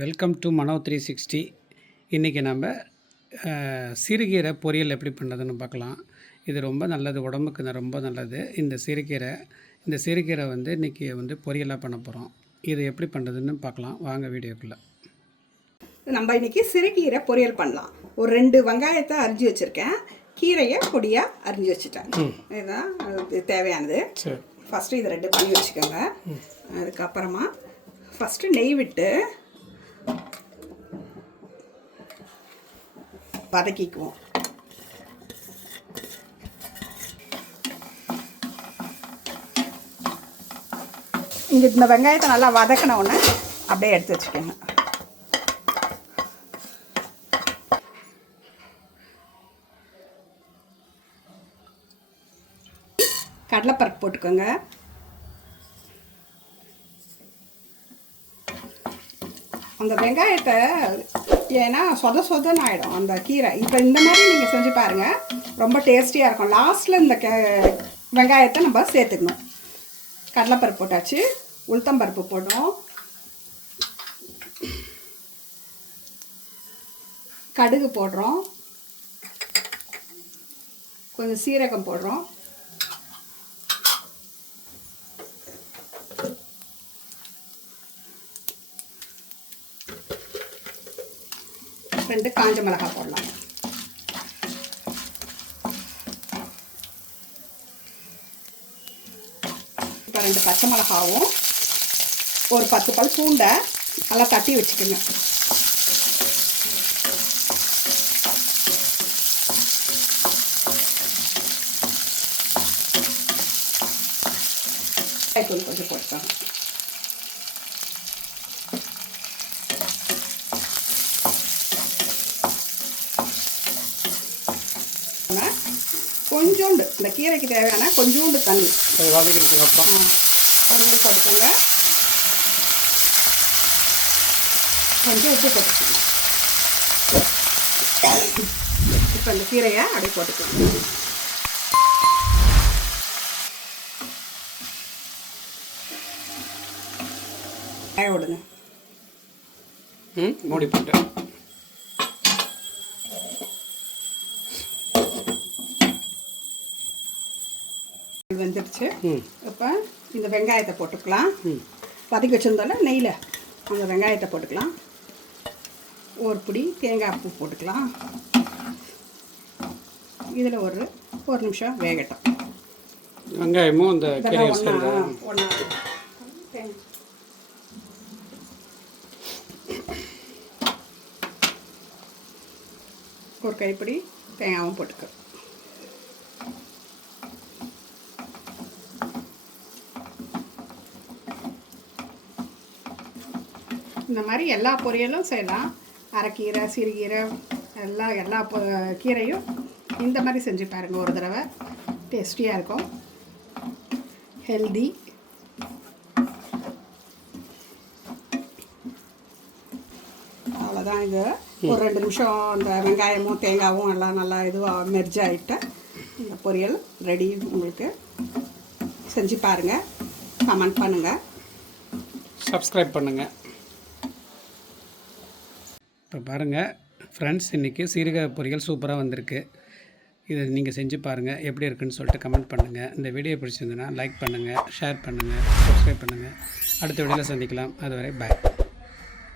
Welcome to Mano three sixty. இன்றைக்கி நம்ம சிறுகீரை பொரியல் எப்படி பண்ணுறதுன்னு பார்க்கலாம். இது ரொம்ப நல்லது உடம்புக்கு ரொம்ப நல்லது. இந்த சிறுகீரை இந்த சிறுகீரை வந்து இன்றைக்கி வந்து பொரியலாக பண்ண போகிறோம் இது எப்படி பண்ணுறதுன்னு பார்க்கலாம். வாங்க வீடியோக்குள்ளே. நம்ம இன்னைக்கு சிறுகீரை பொரியல் பண்ணலாம். ஒரு ரெண்டு வெங்காயத்தை அரிஞ்சு வச்சுருக்கேன். கீரையை பொடியாக அரிஞ்சு வச்சுட்டேன். இதுதான் தேவையானது. ஃபஸ்ட்டு இது ரெண்டு பண்ணி வச்சுக்கோங்க. அதுக்கப்புறமா ஃபஸ்ட்டு நெய் விட்டு வதக்கிக்குவோம் இங்கே இந்த வெங்காயத்தை நல்லா வதக்கின உடனே அப்படியே எடுத்து வச்சுக்கோங்க. கடலைப்பருப்பு போட்டுக்கோங்க. அந்த வெங்காயத்தை ஏன்னா சொத சொதன்னு ஆகிடும் அந்த கீரை. இப்போ இந்த மாதிரி நீங்கள் செஞ்சு பாருங்கள் ரொம்ப டேஸ்டியாக இருக்கும். லாஸ்ட்டில் இந்த கே வெங்காயத்தை நம்ம சேர்த்துக்கணும். கடலைப்பருப்பு போட்டாச்சு. உளுத்தம்பருப்பு போடுறோம் கடுகு போடுறோம். கொஞ்சம் சீரகம் போடுறோம். ரெண்டு காஞ்ச மிளகாய் போடலாம். இப்போ ரெண்டு பச்சை மிளகாவும் ஒரு பத்து பல் பூண்டை நல்லா தட்டி வச்சுக்கோங்க. தூள் கொஞ்சம் போட்டுக்கோங்க. கொஞ்சோண்டு இந்த கீரைக்கு தேவையான கொஞ்சோண்டு தண்ணி. அது வதக்கினதுக்கு அப்புறம். கொஞ்சம் போட்டுக்கோங்க கொஞ்சம் உப்பு போட்டுக்கோங்க. இப்போ இந்த கீரையை அப்படியே போட்டுக்கோங்க. விடுங்க ம் மூடி போட்டு இது வெந்துடுச்சு. ம். இப்போ இந்த வெங்காயத்தை போட்டுக்கலாம். வதக்கி வச்சுருந்தோம்ல நெய்யில். அந்த வெங்காயத்தை போட்டுக்கலாம். ஒரு பிடி தேங்காய் பூ போட்டுக்கலாம். இதில் ஒரு ஒரு நிமிஷம் வேகட்டும். வெங்காயமும் இந்த ஒரு கைப்பிடி தேங்காயும் போட்டுக்க. இந்த மாதிரி எல்லா பொரியலும் செய்யலாம். அரைக்கீரை சிறுகீரை எல்லா எல்லா பொ கீரையும் இந்த மாதிரி செஞ்சு பாருங்கள் ஒரு தடவை. டேஸ்டியாக இருக்கும். ஹெல்தி. அவ்வளோதான் இது. ஒரு ரெண்டு நிமிஷம் இந்த வெங்காயமும் தேங்காயும் எல்லாம் நல்லா இதுவாக மெர்ஜ் ஆகிட்டு இந்த பொரியல் ரெடி. உங்களுக்கு செஞ்சு பாருங்கள் கமெண்ட் பண்ணுங்கள் சப்ஸ்கிரைப் பண்ணுங்கள் இப்போ பாருங்கள் ஃப்ரெண்ட்ஸ் இன்றைக்கி சீரக பொரியல் சூப்பராக வந்திருக்கு. இதை நீங்கள் செஞ்சு பாருங்கள் எப்படி இருக்குன்னு சொல்லிட்டு கமெண்ட் பண்ணுங்கள் இந்த வீடியோ பிடிச்சிருந்ததுன்னா லைக் பண்ணுங்கள் ஷேர் பண்ணுங்கள் சப்ஸ்கிரைப் பண்ணுங்கள் அடுத்த வீடியோவில் சந்திக்கலாம். அதுவரை பாய்